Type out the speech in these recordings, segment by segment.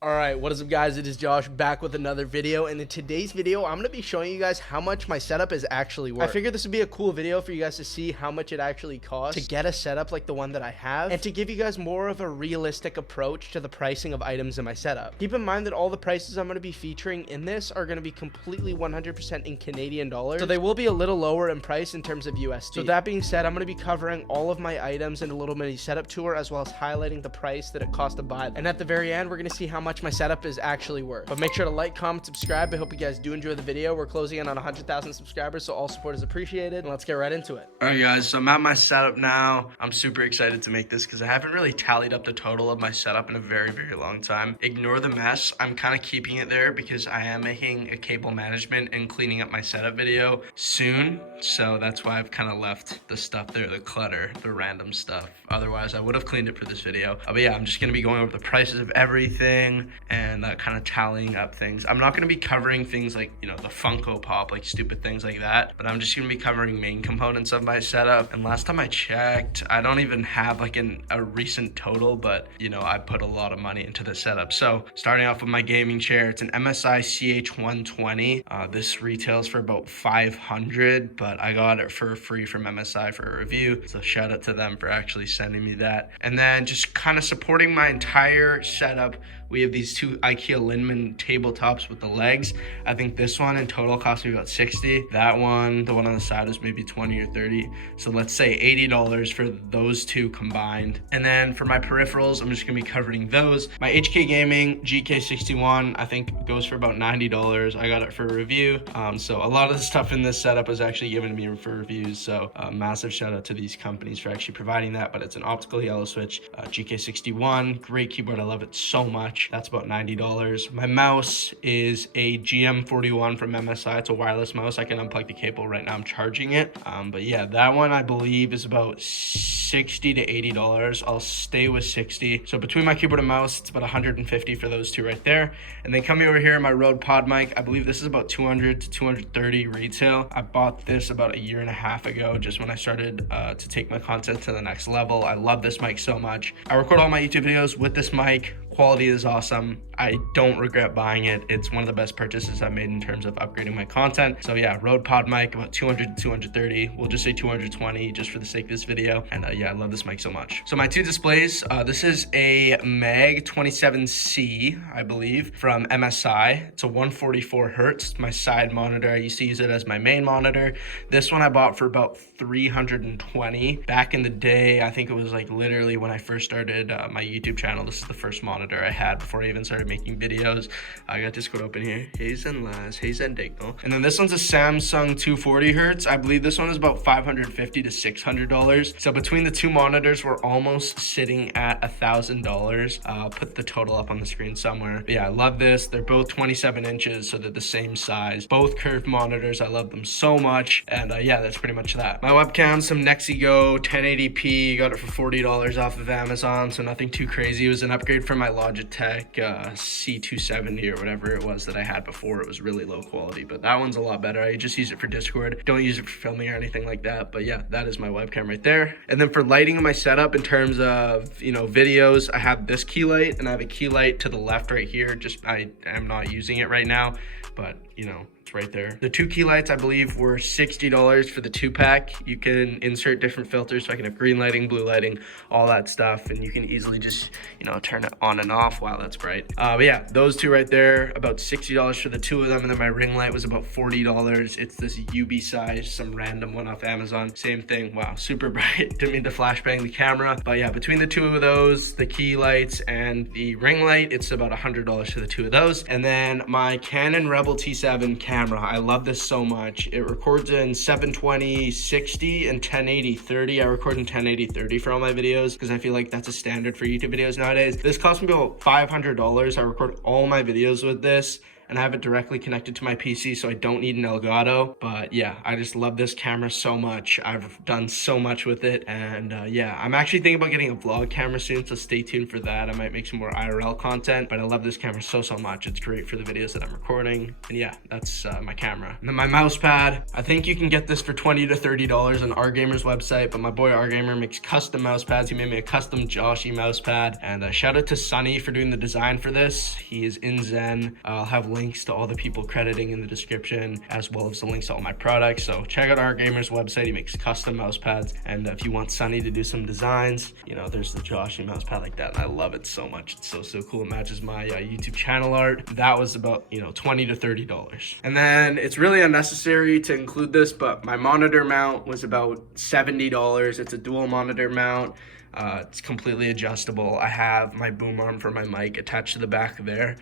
Alright, what is up guys, it is Josh back with another video, and in today's video I'm going to be showing you guys how much my setup is actually worth. I figured this would be a cool video for you guys to see how much it actually costs to get a setup like the one that I have, and to give you guys more of a realistic approach to the pricing of items in my setup. Keep in mind that all the prices I'm going to be featuring in this are going to be completely 100% in Canadian dollars, so they will be a little lower in price in terms of USD. So that being said, I'm going to be covering all of my items in a little mini setup tour, as well as highlighting the price that it costs to buy them. And at the very end, we're going to see how much my setup is actually worth. But make sure to like, comment, subscribe. I hope you guys do enjoy the video. We're closing in on 100,000 subscribers, so all support is appreciated, and let's get right into it. All right guys, so I'm at my setup now. I'm super excited to make this because I haven't really tallied up the total of my setup in a very long time. Ignore the mess. I'm kind of keeping it there because I am making a cable management and cleaning up my setup video soon, so that's why I've kind of left the stuff there, the clutter, the random stuff. Otherwise I would have cleaned it for this video. But yeah, I'm just going to be going over the prices of everything and kind of tallying up things. I'm not going to be covering things like, you know, the Funko Pop, like stupid things like that, but I'm just going to be covering main components of my setup. And last time I checked, I don't even have like a recent total, but you know, I put a lot of money into the setup. So starting off with my gaming chair, it's an MSI CH120. This retails for about 500, but I got it for free from MSI for a review, so shout out to them for actually sending me that. And then just kind of supporting my entire setup, we have these two IKEA Lindemann tabletops with the legs. I think this one in total cost me about 60. That one, the one on the side, is maybe 20 or 30. So let's say $80 for those two combined. And then for my peripherals, I'm just gonna be covering those. My HK Gaming GK61, I think goes for about $90. I got it for a review. So a lot of the stuff in this setup was actually given to me for reviews. So massive shout out to these companies for actually providing that. But it's an optical yellow switch, GK61, great keyboard. I love it so much. That's about $90. My mouse is a GM41 from MSI. It's a wireless mouse. I can unplug the cable right now. I'm charging it. But yeah, that one I believe is about $60 to $80. I'll stay with 60. So between my keyboard and mouse, it's about 150 for those two right there. And then coming over here, my Rode Pod mic, I believe this is about 200 to 230 retail. I bought this about a year and a half ago, just when I started to take my content to the next level. I love this mic so much. I record all my YouTube videos with this mic. Quality is awesome. I don't regret buying it. It's one of the best purchases I've made in terms of upgrading my content. So yeah, Rode Pod mic, about 200 to 230. We'll just say 220 just for the sake of this video. And yeah, I love this mic so much. So my two displays, this is a Mag 27C, I believe, from MSI. It's a 144 Hertz. My side monitor. I used to use it as my main monitor. This one I bought for about 320. Back in the day, I think it was like literally when I first started my YouTube channel. This is the first monitor I had before I even started making videos. I got Discord open here. Hayes and Laz, Hayes and Digno. And then this one's a Samsung 240 Hertz. I believe this one is about $550 to $600. So between the two monitors, we're almost sitting at $1,000. I'll put the total up on the screen somewhere. But yeah, I love this. They're both 27 inches, so they're the same size. Both curved monitors. I love them so much. And yeah, that's pretty much that. My webcam, some Nexigo 1080p. Got it for $40 off of Amazon, so nothing too crazy. It was an upgrade from my Logitech C270 or whatever it was that I had before. It was really low quality, but that one's a lot better. I just use it for Discord. Don't use it for filming or anything like that. But yeah, that is my webcam right there. And then for lighting in my setup in terms of, you know, videos, I have this key light and I have a key light to the left right here. Just I am not using it right now, but you know, it's right there. The two key lights I believe were $60 for the 2-pack. You can insert different filters, so I can have green lighting, blue lighting, all that stuff, and you can easily just, you know, turn it on and off. Wow, that's bright. But yeah, those two right there, about $60 for the two of them. And then my ring light was about $40. It's this UB size, some random one off Amazon. Same thing. Wow, super bright. Didn't mean to flashbang the camera, but yeah, between the two of those, the key lights and the ring light, it's about $100 for the two of those. And then my Canon Rebel T7 camera. I love this so much. It records in 720 60 and 1080 30. I record in 1080 30 for all my videos because I feel like that's a standard for YouTube videos nowadays. This cost me about $500. I record all my videos with this. and I have it directly connected to my PC, so I don't need an Elgato. But yeah, I just love this camera so much. I've done so much with it, and yeah, I'm actually thinking about getting a vlog camera soon, so stay tuned for that. I might make some more IRL content, but I love this camera so much. It's great for the videos that I'm recording, and yeah, that's my camera. And then my mouse pad, I think you can get this for $20 to $30 on Our Gamer's website, but my boy Our Gamer makes custom mouse pads. He made me a custom Joshyy mouse pad, and shout out to Sunny for doing the design for this. He is in Zen. I'll have links to all the people crediting in the description, as well as the links to all my products. So check out Our Gamer's website. He makes custom mouse pads, and if you want Sunny to do some designs, you know, there's the Joshyy mouse pad like that, and I love it so much. It's so cool. It matches my YouTube channel art. That was about, you know, $20 to $30. And then it's really unnecessary to include this, but my monitor mount was about $70. It's a dual monitor mount. It's completely adjustable. I have my boom arm for my mic attached to the back there.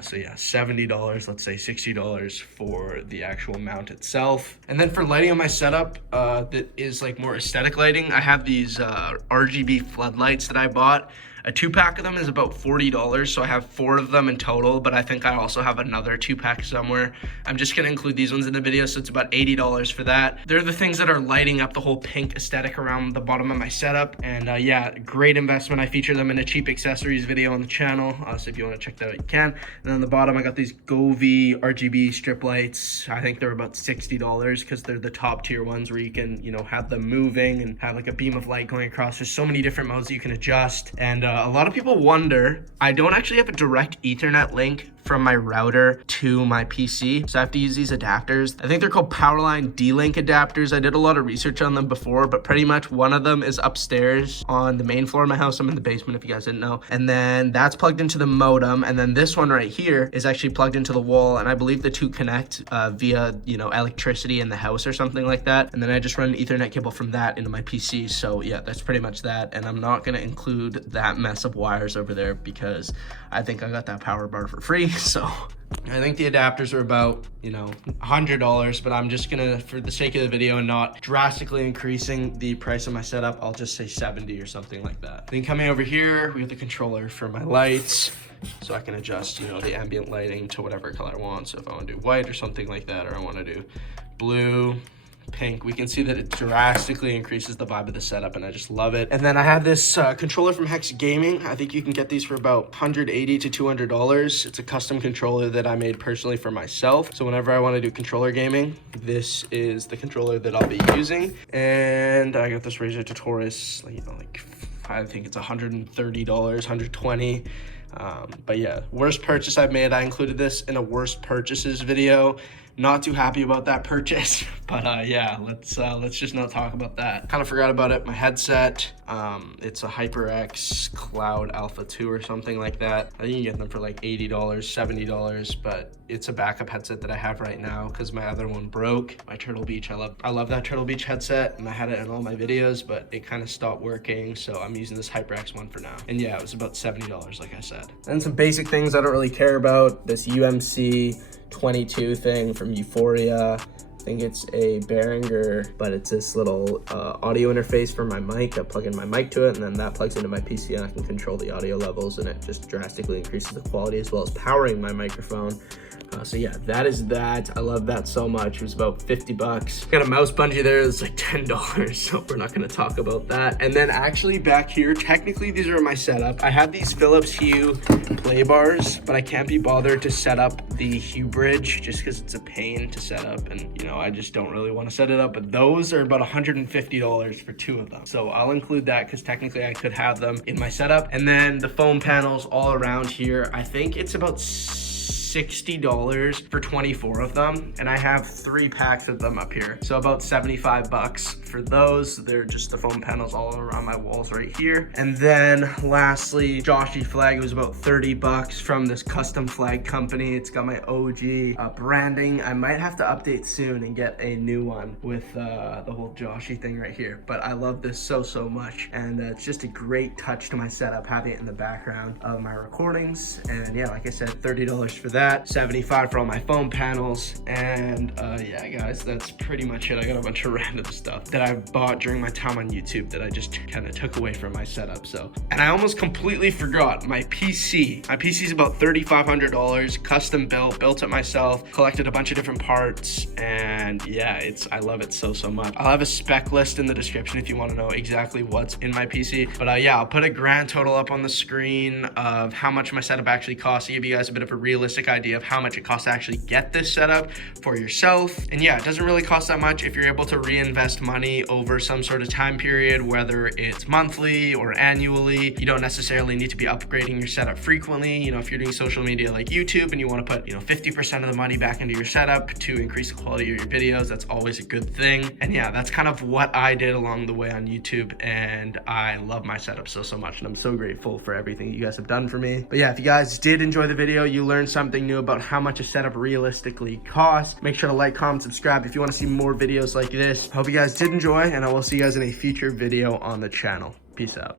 So yeah, $70, let's say $60 for the actual mount itself. And then for lighting on my setup, that is like more aesthetic lighting, I have these RGB floodlights that I bought. A 2-pack of them is about $40, so I have 4 of them in total, but I think I also have another 2-pack somewhere. I'm just gonna include these ones in the video, so it's about $80 for that. They're the things that are lighting up the whole pink aesthetic around the bottom of my setup, and yeah, great investment. I feature them in a cheap accessories video on the channel, so if you wanna check that out, you can. And then on the bottom, I got these Govee RGB strip lights. I think they're about $60 because they're the top tier ones where you can, you know, have them moving and have like a beam of light going across. There's so many different modes you can adjust, and a lot of people wonder, I don't actually have a direct Ethernet link from my router to my PC, so I have to use these adapters. I think they're called Powerline D-Link adapters. I did a lot of research on them before, but pretty much one of them is upstairs on the main floor of my house. I'm in the basement if you guys didn't know. And then that's plugged into the modem, and then this one right here is actually plugged into the wall, and I believe the two connect via, you know, electricity in the house or something like that. And then I just run an Ethernet cable from that into my PC. So yeah, that's pretty much that. And I'm not gonna include that mess of wires over there because I think I got that power bar for free. So I think the adapters are about, you know, $100, but I'm just gonna, for the sake of the video and not drastically increasing the price of my setup, I'll just say 70 or something like that. Then coming over here, we have the controller for my lights, so I can adjust, you know, the ambient lighting to whatever color I want. So if I want to do white or something like that, or I want to do blue, pink, we can see that it drastically increases the vibe of the setup, and I just love it. And then I have this controller from Hex Gaming. I think you can get these for about $180 to $200. It's a custom controller that I made personally for myself, so whenever I want to do controller gaming, this is the controller that I'll be using. And I got this Razer to Taurus, you know, like I think it's $130, $120. But yeah, worst purchase I've made. I included this in a worst purchases video. Not too happy about that purchase, but yeah, let's just not talk about that. Kind of forgot about it. My headset, it's a HyperX Cloud Alpha 2 or something like that. I think you can get them for like $80, $70, but it's a backup headset that I have right now because my other one broke. My Turtle Beach, I love that Turtle Beach headset, and I had it in all my videos, but it kind of stopped working, so I'm using this HyperX one for now. And yeah, it was about $70, like I said. And some basic things I don't really care about. This UMC 22 thing from Euphoria. I think it's a Behringer, but it's this little audio interface for my mic. I plug in my mic to it, and then that plugs into my PC, and I can control the audio levels, and it just drastically increases the quality as well as powering my microphone. So yeah, that is that. I love that so much. It was about 50 bucks. Got a mouse bungee there that's like $10, so we're not gonna talk about that. And then actually back here, technically these are my setup. I have these Philips Hue play bars, but I can't be bothered to set up the Hue bridge just because it's a pain to set up, and you know, I just don't really want to set it up. But those are about $150 for 2 of them. So I'll include that because technically I could have them in my setup. And then the foam panels all around here, I think it's about $60 for 24 of them, and I have 3 packs of them up here, so about 75 bucks for those. They're just the foam panels all around my walls right here. And then lastly, Joshyy flag. It was about 30 bucks from this custom flag company. It's got my OG branding. I might have to update soon and get a new one with the whole Joshyy thing right here, but I love this so much, and it's just a great touch to my setup having it in the background of my recordings. And yeah, like I said, $30 for that. that, $75 for all my phone panels, and yeah guys, that's pretty much it. I got a bunch of random stuff that I bought during my time on YouTube that I just kind of took away from my setup. So, and I almost completely forgot my PC. My PC is about $3,500, custom built it myself, collected a bunch of different parts, and yeah, I love it so much. I'll have a spec list in the description if you want to know exactly what's in my PC. But yeah, I'll put a grand total up on the screen of how much my setup actually costs to give you guys a bit of a realistic idea of how much it costs to actually get this setup for yourself. And yeah, it doesn't really cost that much if you're able to reinvest money over some sort of time period, whether it's monthly or annually. You don't necessarily need to be upgrading your setup frequently. You know, if you're doing social media like YouTube and you want to put, 50% of the money back into your setup to increase the quality of your videos, that's always a good thing. And yeah, that's kind of what I did along the way on YouTube, and I love my setup so much, and I'm so grateful for everything you guys have done for me. But yeah, if you guys did enjoy the video, you learned something new about how much a setup realistically costs, make sure to like, comment, subscribe if you want to see more videos like this. Hope you guys did enjoy, and I will see you guys in a future video on the channel. Peace out.